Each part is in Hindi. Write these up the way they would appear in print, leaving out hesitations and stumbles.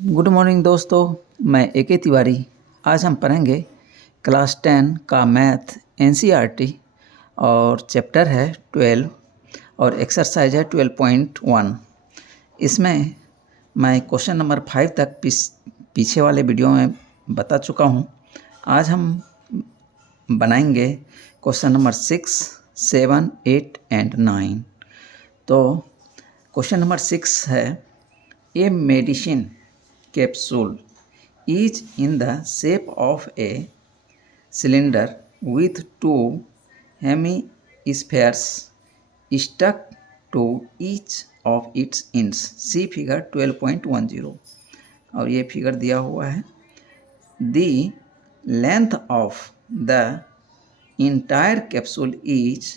गुड मॉर्निंग दोस्तों, मैं ए.के. तिवारी। आज हम पढ़ेंगे क्लास 10 का मैथ एनसीईआरटी और चैप्टर है 12 और एक्सरसाइज है 12.1। इसमें मैं क्वेश्चन नंबर 5 तक पीछे वाले वीडियो में बता चुका हूँ। आज हम बनाएंगे क्वेश्चन नंबर 6, 7, 8 एंड 9। तो क्वेश्चन नंबर 6 है, a medicine capsule is in the shape of a cylinder with two hemispheres stuck to each of its ends. See figure 12.10। और ये फिगर दिया हुआ है। The length of the entire capsule is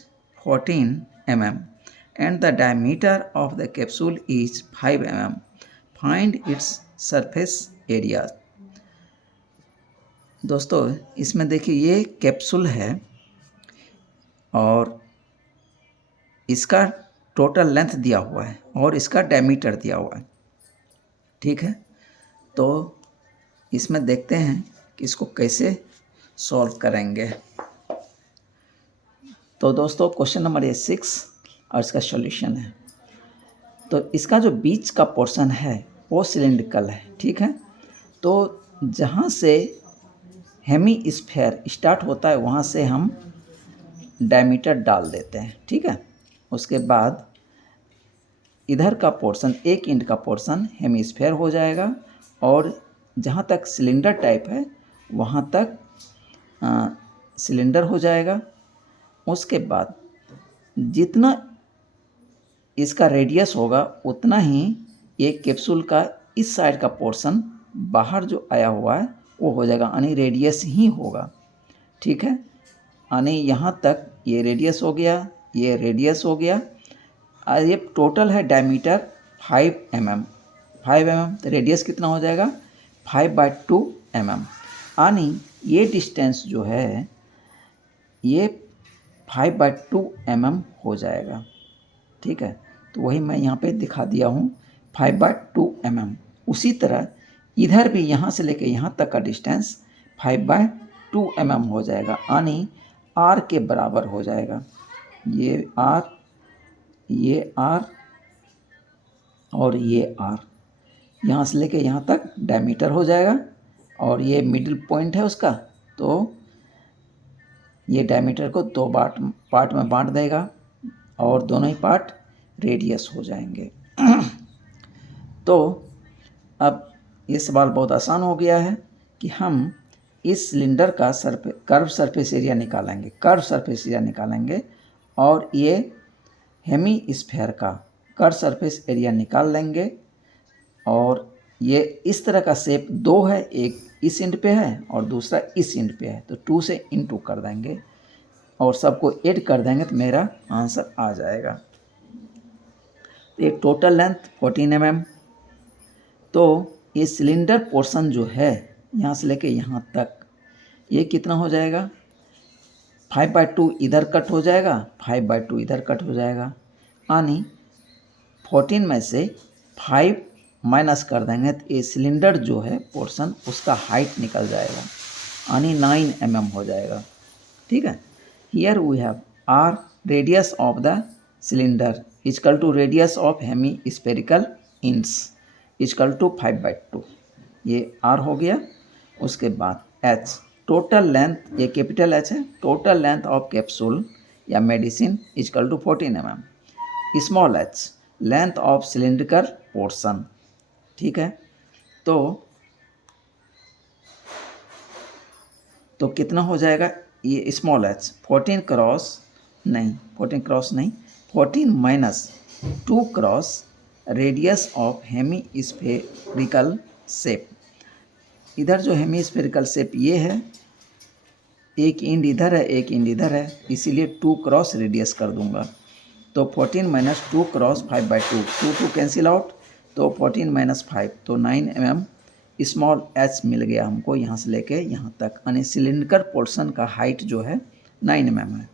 14 mm and the diameter of the capsule is 5 mm. Find its surface area. दोस्तों इसमें देखिए ये कैप्सूल है और इसका टोटल लेंथ दिया हुआ है और इसका डायमीटर दिया हुआ है। ठीक है, तो इसमें देखते हैं कि इसको कैसे सॉल्व करेंगे। तो दोस्तों क्वेश्चन नंबर ये 6 और इसका सॉल्यूशन है। तो इसका जो बीच का पोर्शन है वो सिलिंड्रिकल है। ठीक है, तो जहाँ से हेमीस्फेयर स्टार्ट होता है वहाँ से हम डायमीटर डाल देते हैं। ठीक है, उसके बाद इधर का पोर्शन, एक इंच का पोर्शन हेमीस्फेयर हो जाएगा और जहाँ तक सिलेंडर टाइप है वहाँ तक सिलेंडर हो जाएगा। उसके बाद जितना इसका रेडियस होगा उतना ही ये कैप्सूल का इस साइड का पोर्शन बाहर जो आया हुआ है वो हो जाएगा, यानी रेडियस ही होगा। ठीक है, यानी यहाँ तक ये रेडियस हो गया, ये रेडियस हो गया और ये टोटल है डायमीटर 5 mm। 5 mm तो रेडियस कितना हो जाएगा 5/2 mm, यानी ये डिस्टेंस जो है ये 5/2 mm हो जाएगा। ठीक है, तो वही मैं यहाँ पे दिखा दिया हूँ 5/2 mm। उसी तरह इधर भी यहाँ से लेके यहाँ तक का डिस्टेंस 5/2 mm हो जाएगा, यानी r के बराबर हो जाएगा। ये r, ये r और ये r, यहाँ से लेके यहाँ तक डायमीटर हो जाएगा और ये मिडिल पॉइंट है उसका, तो ये डायमीटर को दो पार्ट में बांट देगा और दोनों ही पार्ट रेडियस हो जाएंगे। तो अब ये सवाल बहुत आसान हो गया है कि हम इस सिलेंडर का कर्व सरफेस एरिया निकालेंगे और ये हेमीस्फेयर का कर्व सरफेस एरिया निकाल लेंगे। और ये इस तरह का शेप दो है, एक इस एंड पे है और दूसरा इस एंड पे है, तो 2 से * कर देंगे और सबको ऐड कर देंगे तो मेरा आंसर आ जाएगा। ये टोटल लेंथ 14 mm। तो ये सिलेंडर पोर्शन जो है यहाँ से लेके यहाँ तक ये कितना हो जाएगा 5/2 इधर कट हो जाएगा, 5/2 इधर कट हो जाएगा, यानी 14 में से 5 माइनस कर देंगे तो ये सिलेंडर जो है पोर्शन उसका हाइट निकल जाएगा, यानी 9 mm हो जाएगा। ठीक है, here we have r radius of the cylinder equal to radius of hemispherical ends equal to 5/2, ये r हो गया। उसके बाद h टोटल लेंथ, ये कैपिटल H है, टोटल लेंथ ऑफ कैप्सूल या medicine equal to 14 mm। Small h length of cylindrical portion. ठीक है, तो कितना हो जाएगा ये small h 14 minus 2 cross radius of hemispherical shape. इधर जो हेमीस्फेरिकल शेप ये है, एक एंड इधर है एक एंड इधर है, इसीलिए 2 क्रॉस रेडियस कर दूंगा। तो 14 माइनस 2 क्रॉस 5/2, 2 कैंसिल आउट, तो 14 माइनस 5 तो 9 mm स्मॉल h मिल गया हमको यहाँ से लेके यहाँ तक, यानी सिलिंड्रिकल पोर्शन का हाइट जो है 9 mm है।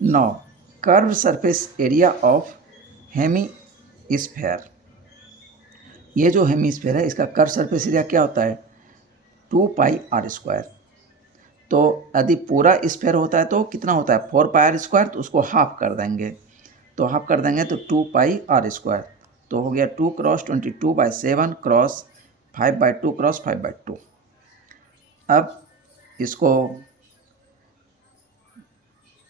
नौ curve surface area of hemisphere ये जो हेमिस्फीयर है इसका कर्व सरफेस एरिया क्या होता है 2πr²। तो यदि पूरा स्फीयर होता है तो कितना होता है 4πr², तो उसको हाफ कर देंगे, तो हाफ कर देंगे तो 2πr²। तो हो गया 2 क्रॉस 22/7 क्रॉस 5/2 क्रॉस 5/2। अब इसको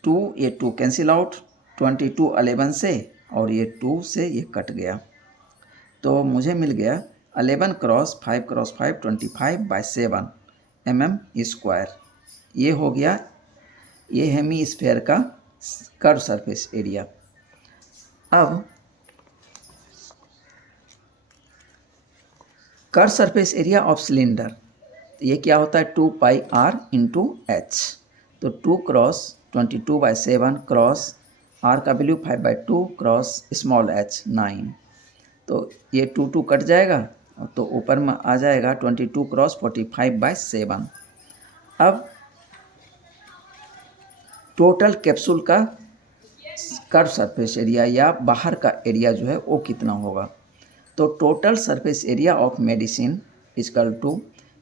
2 ये 2 कैंसिल आउट, 22 11 से, और ये 2 से ये कट गया, तो मुझे मिल गया 11 क्रॉस 5 क्रॉस 5 25/7 mm²। ये हो गया ये हेमिस्फीयर का कर्व सरफेस एरिया। अब curve surface area of cylinder, ये क्या होता है 2πr इंटू एच। तो 2 क्रॉस 22/7 क्रॉस r का वैल्यू 5/2 क्रॉस स्मॉल h 9, तो ये 2 कट जाएगा, तो ऊपर में आ जाएगा 22 क्रॉस 45/7। अब टोटल कैप्सूल का कर्व सरफेस एरिया या बाहर का एरिया जो है वो कितना होगा। तो total surface area of medicine equal to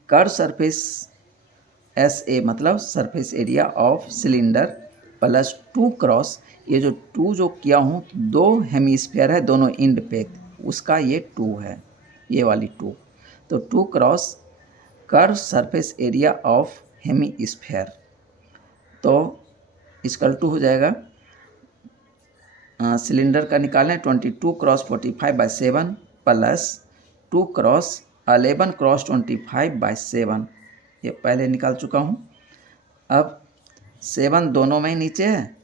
curve surface SA मतलब surface area of cylinder plus 2 cross, ये जो 2 जो किया हूँ 2 हेमिस्फीयर है दोनों एंड पे, उसका ये 2 है, ये वाली 2, तो 2 cross curve surface area of hemisphere, तो इक्वल टू हो जाएगा सिलेंडर का निकालें 22 क्रॉस 45/7 प्लस 2 क्रॉस 11 क्रॉस 25/7, ये पहले निकाल चुका हूँ। अब 7 दोनों में नीचे है,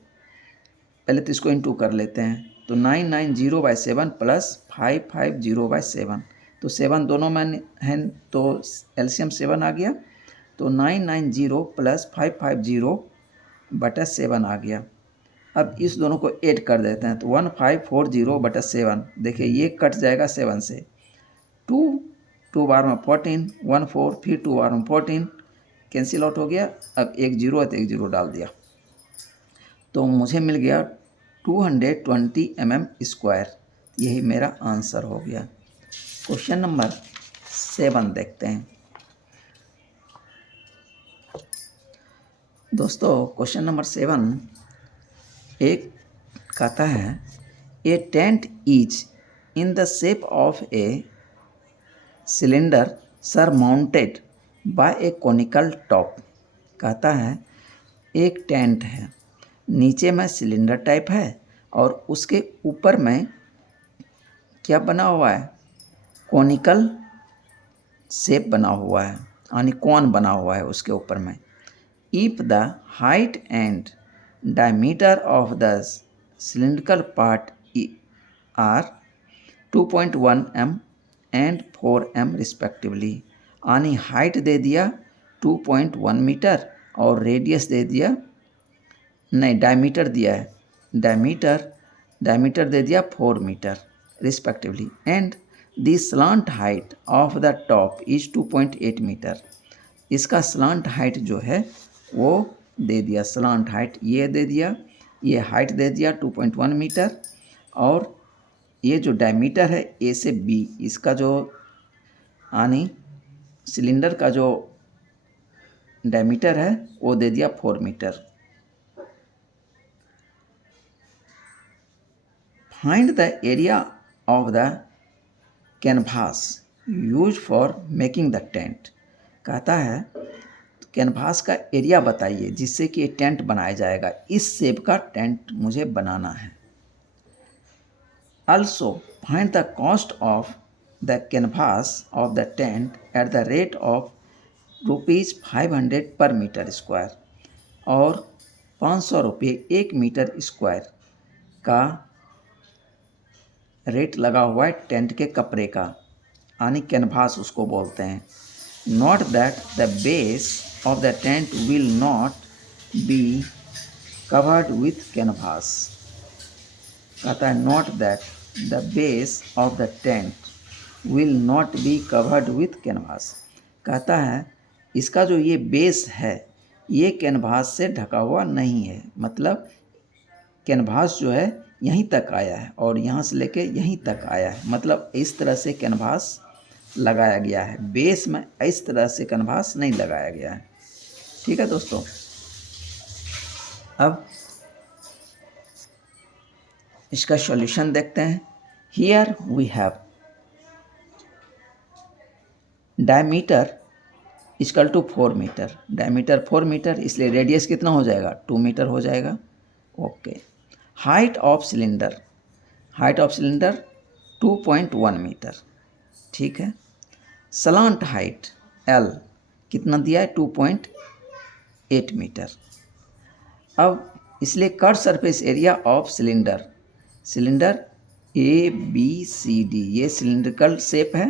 पहले तो इसको इंटू कर लेते हैं, तो 990/7 प्लस 550/7, तो 7 दोनों में है तो एलसीएम 7 आ गया, तो 990 प्लस 550/7 आ गया। अब इस दोनों को ऐड कर देते हैं, तो 1540/7, देखिए ये कट जाएगा 7 से, 2 बार में 14 14, फिर 2 बार में 14 कैंसिल आउट हो गया। अब एक जीरो है तो एक जीरो डाल दिया, तो मुझे मिल गया 220 mm²। यही मेरा आंसर हो गया। क्वेश्चन नंबर 7 देखते हैं दोस्तों। क्वेश्चन नंबर 7 एक कहता है a tent is in the shape of a cylinder surmounted by a conical top. कहता है एक टेंट है, नीचे में सिलेंडर टाइप है और उसके ऊपर में क्या बना हुआ है कॉनिकल शेप बना हुआ है, यानी कौन बना हुआ है उसके ऊपर में। If the height and diameter of the cylindrical part are 2.1 m and 4 m respectively, यानी हाइट दे दिया 2.1 मीटर और रेडियस दे दिया, नहीं डायमीटर दिया है, डायमीटर दे दिया 4 metre respectively, and the slant height of the top is 2.8 metre. इसका स्लांट हाइट जो है वो दे दिया, स्लांट हाइट ये दे दिया, ये हाइट दे दिया 2.1 मीटर, और ये जो डायमीटर है ए से बी, इसका जो यानी सिलेंडर का जो डायमीटर है वो दे दिया 4 metre. Find the area of the canvas use for making the tent. कहता है कैनवास का एरिया बताइए जिससे कि ये टेंट बनाया जाएगा, इस शेप का टेंट मुझे बनाना है। Also find the cost of the canvas of the tent at the rate of ₹500 per meter square, और 500 रुपये 1 मीटर स्क्वायर का रेट लगा हुआ है टेंट के कपड़े का, यानी कैनवास उसको बोलते हैं। Note that the base of the tent will not be covered with canvas। कहता है note that the base of the tent will not be covered with canvas। कहता है इसका जो ये बेस है ये कैनवास से ढका हुआ नहीं है, मतलब कैनवास जो है यहीं तक आया है और यहाँ से लेके यहीं तक आया है, मतलब इस तरह से कैनवास लगाया गया है, बेस में इस तरह से कैनवास नहीं लगाया गया है। ठीक है दोस्तों, अब इसका सॉल्यूशन देखते हैं। Here we have diameter equal to 4 metre, diameter 4 metre, इसलिए रेडियस कितना हो जाएगा 2 मीटर हो जाएगा। Okay, height of cylinder, height of cylinder 2.1 metre, ठीक है। स्लांट हाइट एल कितना दिया है 2.8 मीटर। अब इसलिए curved surface area of cylinder, cylinder A B C D ये सिलिंड्रिकल शेप है,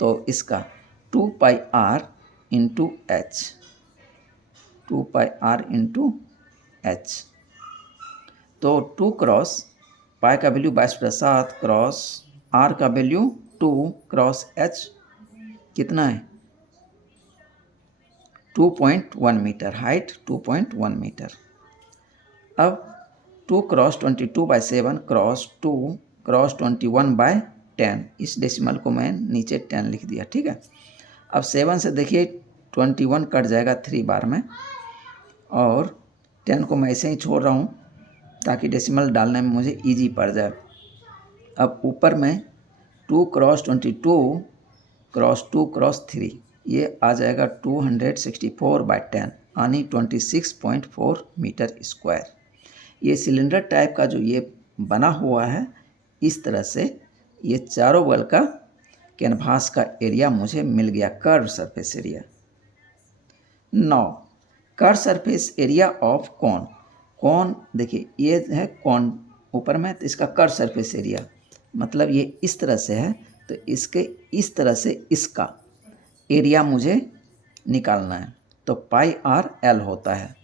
तो इसका 2 pi r into h, 2 pi r into h, तो 2 क्रॉस पाई का वैल्यू 22/7 क्रॉस आर का वैल्यू 2 क्रॉस एच कितना है 2.1 मीटर, हाइट 2.1 मीटर। अब 2 क्रॉस 22/7 क्रॉस 2 क्रॉस 21/10, इस डेसिमल को मैं नीचे 10 लिख दिया, ठीक है। अब 7 से देखिए 21 कट जाएगा 3 बार में, और 10 को मैं ऐसे ही छोड़ रहा हूँ ताकि डेसिमल डालने में मुझे इजी पड़ जाए। अब ऊपर में 2 क्रॉस 22 क्रॉस 2 क्रॉस 3 ये आ जाएगा 264/10 यानी 26.4 मीटर स्क्वायर। ये सिलेंडर टाइप का जो ये बना हुआ है, इस तरह से ये चारों बगल का कैनवास का एरिया मुझे मिल गया, curve surface area. Now curve surface area of cone, cone देखिए ये है कॉन ऊपर में, तो इसका कर्व सरफेस एरिया मतलब ये इस तरह से है, तो इसके इस तरह से इसका एरिया मुझे निकालना है, तो पाई आर एल होता है,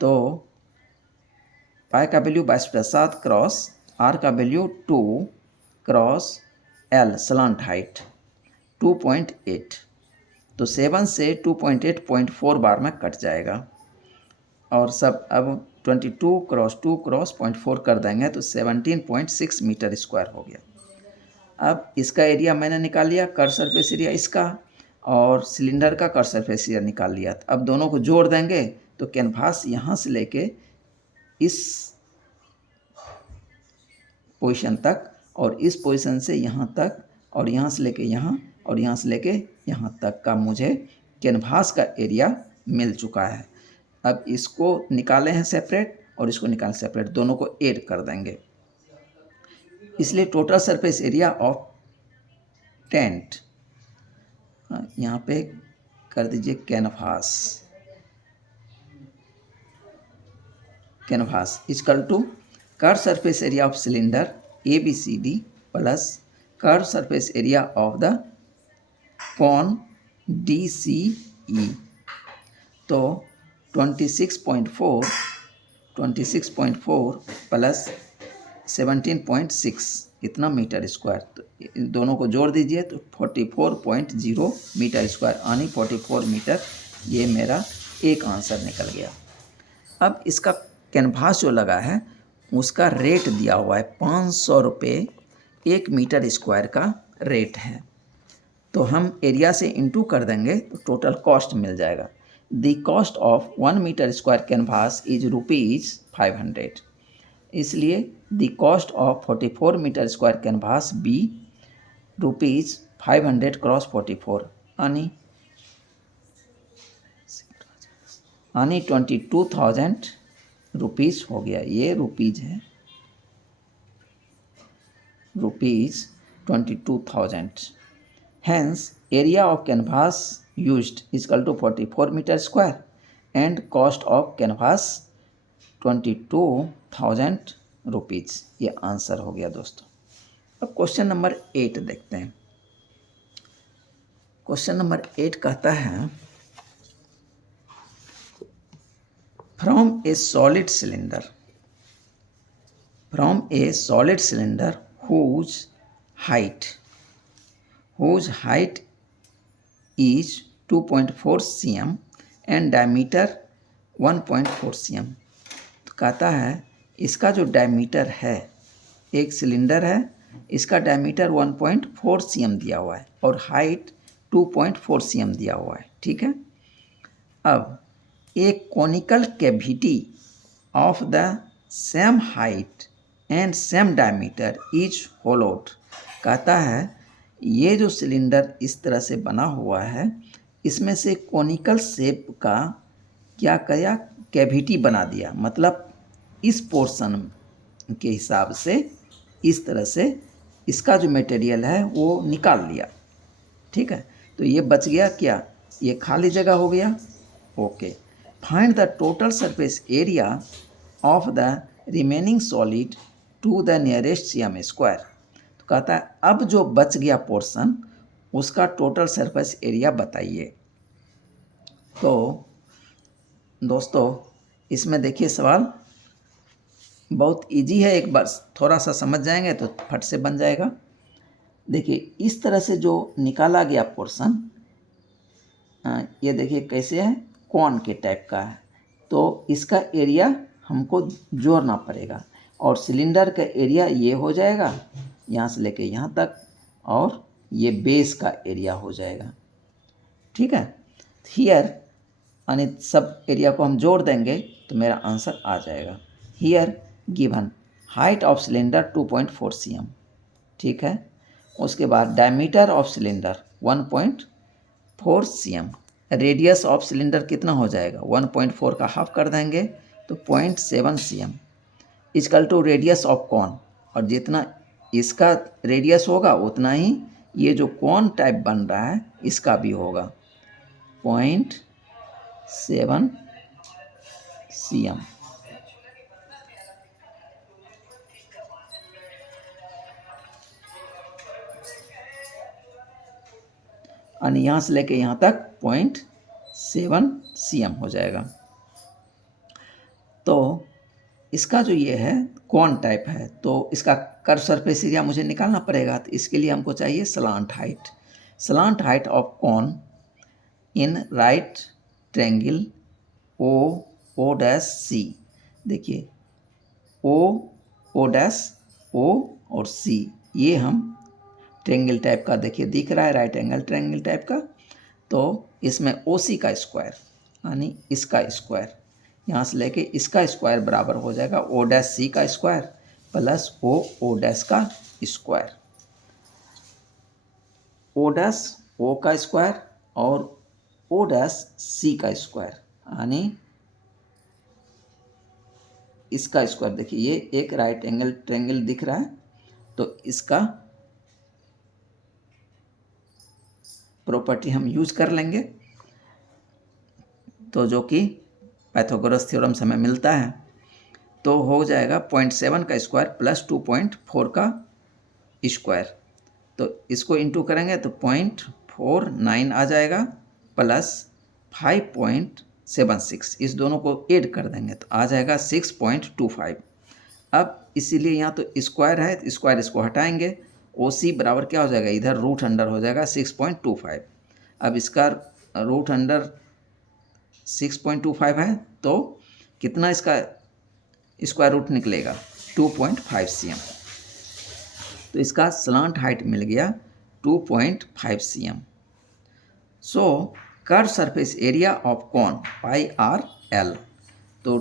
तो पाई का वैल्यू 22/7 क्रॉस आर का value 2 cross L slant height 2.8, तो 7 से 2.8 बार में कट जाएगा, और सब अब 22 क्रॉस 2 क्रॉस 0.4 कर देंगे तो 17.6 मीटर स्क्वायर हो गया। अब इसका एरिया मैंने निकाल लिया, कर्व सरफेस एरिया इसका, और सिलेंडर का कर्व सरफेस एरिया निकाल लिया। अब दोनों को जोड़ देंगे तो कैनवास यहाँ से लेके इस पोजीशन तक, और इस पोजीशन से यहाँ तक, और यहाँ से लेके यहाँ, और यहाँ से लेके यहाँ तक का मुझे कैनवास का एरिया मिल चुका है। अब इसको निकाले हैं सेपरेट और इसको निकालें सेपरेट, दोनों को ऐड कर देंगे, इसलिए total surface area of tent, यहाँ पे कर दीजिए canvas, canvas equal to curve surface area of cylinder A B C D plus curve surface area of the cone D C E, तो 26.4 प्लस 17.6 इतना मीटर स्क्वायर, तो इन दोनों को जोड़ दीजिए तो 44.0 मीटर स्क्वायर यानी 44 मीटर, ये मेरा एक आंसर निकल गया। अब इसका कैनवास जो लगा है उसका रेट दिया हुआ है 500 रुपये 1 मीटर स्क्वायर का रेट है, तो हम एरिया से इंटू कर देंगे तो टोटल कॉस्ट मिल जाएगा। The cost of 1 metre square canvas is ₹500, इसलिए the cost of 44 metre square canvas be ₹500 cross 44 यानी 22,000 रुपीज़ हो गया। ये रुपीज़ है, ₹22,000। Hence, area of canvas used is equal to 44 meter square and cost of canvas 22,000 rupees. ये आंसर हो गया दोस्तों। अब क्वेश्चन नंबर 8 देखते हैं। क्वेश्चन नंबर 8 कहता है from A solid cylinder whose height is 2.4 cm and diameter 1.4 cm, तो कहता है इसका जो डायमीटर है, एक सिलेंडर है इसका डायमीटर 1.4 cm दिया हुआ है और हाइट 2.4 cm दिया हुआ है, ठीक है। अब एक conical cavity of the same height and same diameter is होलोड। कहता है ये जो सिलेंडर इस तरह से बना हुआ है, इसमें से कॉनिकल शेप का क्या किया, कैविटी बना दिया, मतलब इस पोर्शन के हिसाब से इस तरह से इसका जो मटेरियल है वो निकाल लिया, ठीक है। तो ये बच गया क्या, ये खाली जगह हो गया। Okay, find the total surface area of the remaining solid to the nearest cm square. तो कहता है अब जो बच गया पोर्शन उसका टोटल सरफेस एरिया बताइए। तो दोस्तों इसमें देखिए सवाल बहुत इजी है, एक बार थोड़ा सा समझ जाएंगे तो फट से बन जाएगा। देखिए इस तरह से जो निकाला गया पोर्शन, ये देखिए कैसे है, कॉन के टाइप का है, तो इसका एरिया हमको जोड़ना पड़ेगा और सिलेंडर का एरिया ये हो जाएगा यहाँ से लेके यहाँ तक, और ये बेस का एरिया हो जाएगा, ठीक है। हियर यानी सब एरिया को हम जोड़ देंगे तो मेरा आंसर आ जाएगा। Here given height of cylinder 2.4 cm, ठीक है। उसके बाद diameter of cylinder 1.4 cm, radius of cylinder कितना हो जाएगा, 1.4 का हाफ कर देंगे तो 0.7 cm equal to radius of cone, और जितना इसका रेडियस होगा उतना ही ये जो कॉन टाइप बन रहा है इसका भी होगा 0.7 cm। और यहाँ से लेके यहाँ तक 0.7 cm हो जाएगा। तो इसका जो ये है कॉन टाइप है, तो इसका कर्व सरफेस एरिया मुझे निकालना पड़ेगा, तो इसके लिए हमको चाहिए slant height. Slant height of cone in right triangle O dash C. देखिए ओ डैश ओ और सी, ये हम ट्रायंगल टाइप का देखिए दिख रहा है, राइट एंगल ट्रायंगल टाइप का। तो इसमें ओ सी का स्क्वायर यानी इसका स्क्वायर, यहाँ से लेके इसका स्क्वायर बराबर हो जाएगा ओ डैश सी का स्क्वायर प्लस ओ डैश का स्क्वायर। ओ डैश ओ का स्क्वायर और ओ डैश सी का स्क्वायर यानी इसका स्क्वायर। देखिए ये एक राइट एंगल ट्रायंगल दिख रहा है, तो इसका प्रॉपर्टी हम यूज कर लेंगे, तो जो कि पाइथागोरस थ्योरम से हमें मिलता है, तो हो जाएगा 0.7 का स्क्वायर प्लस 2.4 का स्क्वायर। तो इसको इंटू करेंगे तो 0.49 आ जाएगा प्लस 5.76, इस दोनों को ऐड कर देंगे तो आ जाएगा 6.25। अब इसीलिए यहाँ तो स्क्वायर है, स्क्वायर इसको हटाएंगे, ओ सी बराबर क्या हो जाएगा, इधर रूट अंडर हो जाएगा 6.25। अब इसका रूट अंडर 6.25 है तो कितना इसका स्क्वायर रूट निकलेगा 2.5 cm। तो इसका स्लांट हाइट मिल गया 2.5 cm। So curve surface area of cone pi r l, तो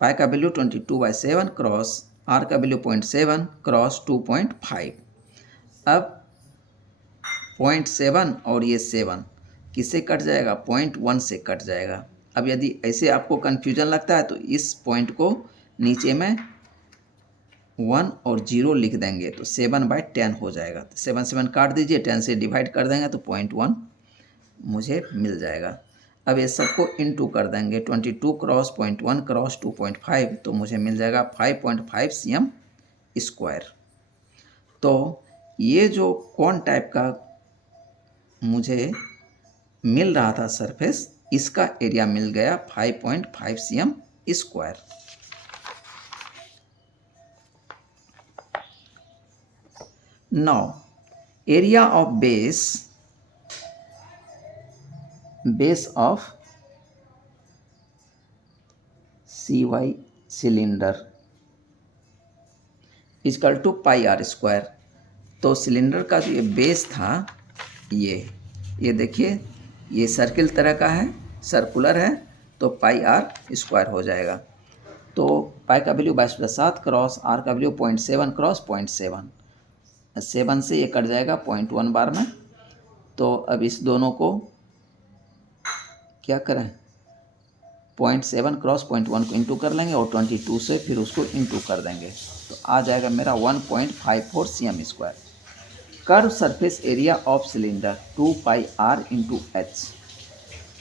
पाई का वैल्यू 22/7 क्रॉस आर का वैल्यू 0.7 क्रॉस 2.5। अब 0.7 और ये 7 किससे कट जाएगा, 0.1 से कट जाएगा। अब यदि ऐसे आपको कन्फ्यूजन लगता है तो इस पॉइंट को नीचे में 1 और 0 लिख देंगे तो 7/10 हो जाएगा। तो 7 काट दीजिए, 10 से डिवाइड कर देंगे तो 0.1 मुझे मिल जाएगा। अब ये सबको इनटू कर देंगे, 22 क्रॉस 0.1 क्रॉस 2.5, तो मुझे मिल जाएगा 5.5 cm स्क्वायर। तो ये जो कौन टाइप का मुझे मिल रहा था सरफेस, इसका एरिया मिल गया 5.5 cm square. Now area of base of CY cylinder equal to pi r square. तो सिलेंडर का जो ये बेस था, ये देखिए, ये सर्किल तरह का है, सर्कुलर है, तो पाई आर स्क्वायर हो जाएगा। तो पाई का वैल्यू 22/7 क्रॉस आर का वैल्यू 0.7 क्रॉस 0.7, 7 से ये कट जाएगा 0.1 बार में। तो अब इस दोनों को क्या करें, 0.7 क्रॉस 0.1 को इंटू कर लेंगे और 22 से फिर उसको इंटू कर देंगे, तो आ जाएगा मेरा 1.54 cm²। Curve surface area of cylinder 2 pi r into h,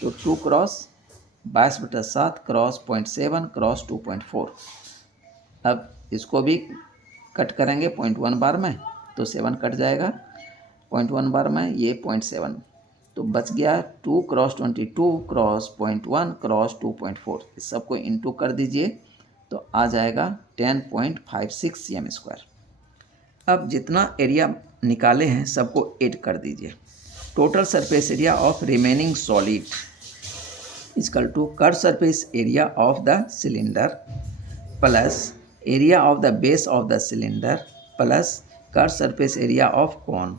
तो 2 क्रॉस 22/7 क्रॉस 0.7 क्रॉस 2.4। अब इसको भी कट करेंगे 0.1 बार में, तो 7 कट जाएगा 0.1 बार में, ये 0.7, तो बच गया 2 क्रॉस 22 क्रॉस 0.1 क्रॉस 2.4। इस सबको इंटू कर दीजिए तो आ जाएगा 10.56 cm²। अब जितना एरिया निकाले हैं सबको ऐड कर दीजिए। Total surface area of remaining solid equal to curve surface area of the cylinder plus area of the base of the cylinder plus curve surface area of cone.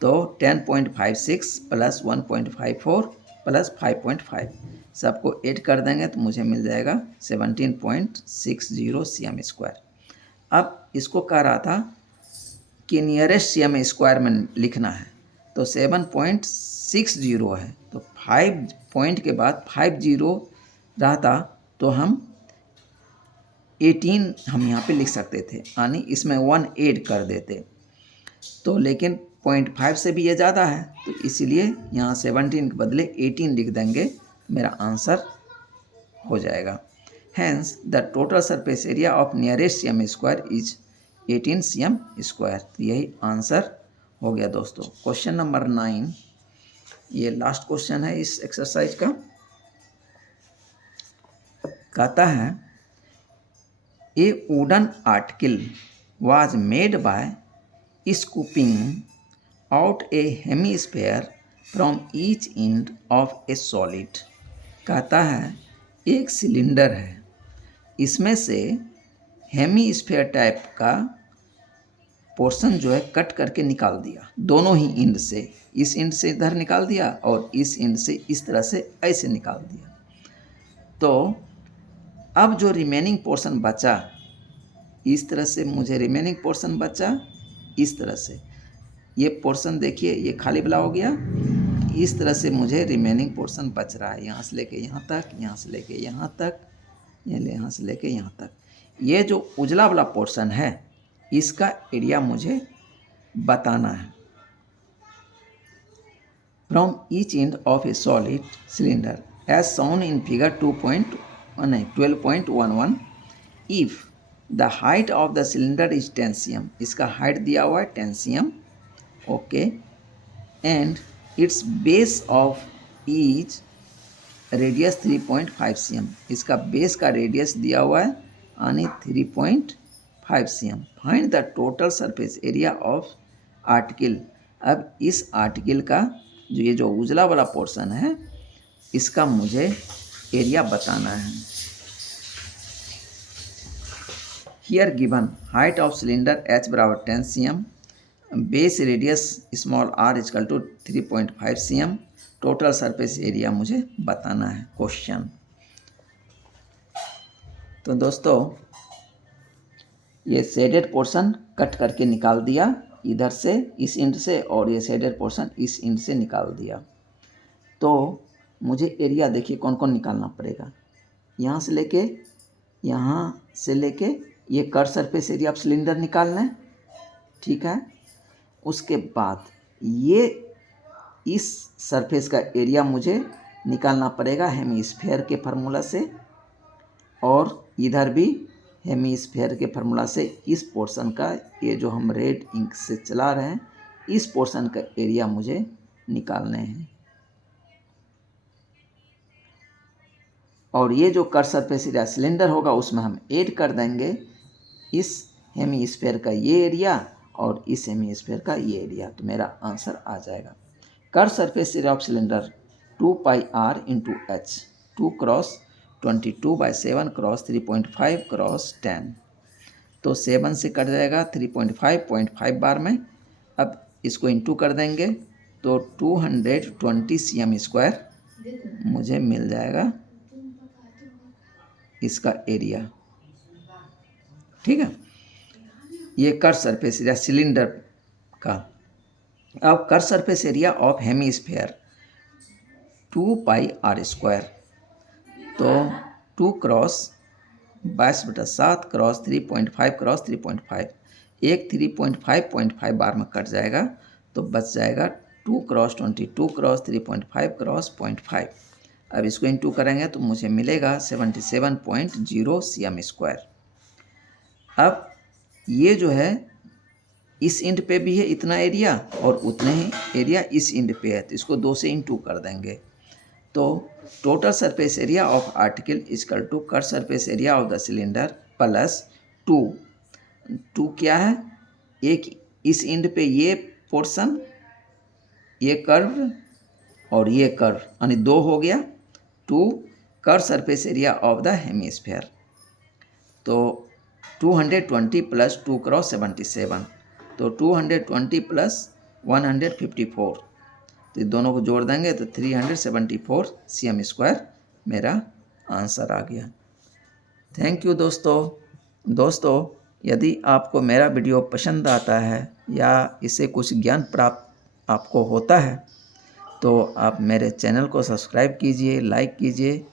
तो 10.56 प्लस 1.54 प्लस 5.5 सबको ऐड कर देंगे तो मुझे मिल जाएगा 17.60 cm²। अब इसको कह रहा था कि नियरेस्ट cm² में लिखना है, तो 7.60 है, तो 5 पॉइंट के बाद 50 रहता तो हम 18 हम यहाँ पे लिख सकते थे, यानी इसमें 1 ऐड कर देते, तो लेकिन 0.5 से भी ये ज़्यादा है, तो इसीलिए यहाँ 17 के बदले 18 लिख देंगे, मेरा आंसर हो जाएगा। Hence the total surface area of nearest cm² is 18 cm²। तो यही आंसर हो गया दोस्तों। क्वेश्चन नंबर 9, ये लास्ट क्वेश्चन है इस एक्सरसाइज का। कहता है ए wooden article was made by scooping out a hemisphere from each end of a solid। कहता है एक सिलेंडर है, इसमें से हेमीस्फेयर टाइप का पोर्शन जो है कट करके निकाल दिया, दोनों ही एंड से, इस एंड से इधर निकाल दिया और इस एंड से इस तरह से ऐसे निकाल दिया। तो अब जो रिमेनिंग पोर्शन बचा, इस तरह से मुझे रिमेनिंग पोर्शन बचा, इस तरह से ये पोर्शन देखिए ये खाली वाला हो गया, इस तरह से मुझे रिमेनिंग पोर्शन बच रहा है, यहाँ से लेके यहाँ तक, यहाँ से लेके यहाँ तक, यहाँ से लेके यहाँ तक। ये जो उजला वाला पोर्शन है इसका एरिया मुझे बताना है। From each end of a solid cylinder as shown in figure 12.11 if the height of the cylinder is 10 cm, इसका हाइट दिया हुआ है 10 cm, okay, and its base of is radius 3.5 cm, इसका बेस का रेडियस दिया हुआ है यानी 3.5 cm। Find the total surface area of article. अब इस आर्टिकल का जो ये जो उजला वाला पोर्शन है इसका मुझे एरिया बताना है। Here given height of cylinder h बराबर 10 cm, base radius small r equal to 3.5 cm, total surface area मुझे बताना है क्वेश्चन। तो दोस्तों ये शेडेड पोर्शन कट करके निकाल दिया इधर से इस एंड से, और ये शेडेड पोर्शन इस एंड से निकाल दिया। तो मुझे एरिया देखिए कौन कौन निकालना पड़ेगा, यहाँ से लेके ये curve surface area of cylinder निकालना है, ठीक है। उसके बाद ये इस सरफेस का एरिया मुझे निकालना पड़ेगा हेमीस्फेयर के फार्मूला से, और इधर भी हेमीस्फेयर के फार्मूला से इस पोर्शन का, ये जो हम रेड इंक से चला रहे हैं, इस पोर्शन का एरिया मुझे निकालने हैं। और ये जो कर्व सरफेस एरिया सिलेंडर होगा उसमें हम ऐड कर देंगे इस हेमीस्फेयर का ये एरिया और इस हेमीस्फेयर का ये एरिया, तो मेरा आंसर आ जाएगा। Curve surface area of cylinder 2 pi r into h, 2 cross 22/7 cross 3.5 cross 10, तो 7 से कट जाएगा 3.5 0.5 बार में, इसको इंटू कर देंगे तो 220 cm स्क्वायर मुझे मिल जाएगा इसका एरिया। ठीक है, ये कर्व सरफेस एरिया सिलेंडर का। अब curve surface area of hemisphere 2πr²। तो 2 क्रॉस 22/7 क्रॉस 3.5 क्रॉस 3.5, एक 3.5 बार में कट जाएगा तो बच जाएगा 2 क्रॉस 22 क्रॉस 3.5 क्रॉस 0.5। अब इसको इंटू करेंगे तो मुझे मिलेगा 77.0 cm स्क्वायर। अब ये जो है इस इंड पे भी है इतना एरिया और उतने ही एरिया इस इंड पे है, तो इसको 2 से इंटू कर देंगे तो total surface area of article equal to curve surface area of the cylinder plus 2 क्या है, एक इस इंड पे ये पोर्शन, ये कर्व और ये कर्व, यानी 2 हो गया। 2 curve surface area of the hemisphere, तो 220 प्लस 2 क्रॉस 77, तो 220 प्लस 154, तो दोनों को जोड़ देंगे तो 374 cm स्क्वायर मेरा आंसर आ गया। थैंक यू दोस्तों, यदि आपको मेरा वीडियो पसंद आता है या इससे कुछ ज्ञान प्राप्त आपको होता है तो आप मेरे चैनल को सब्सक्राइब कीजिए, लाइक कीजिए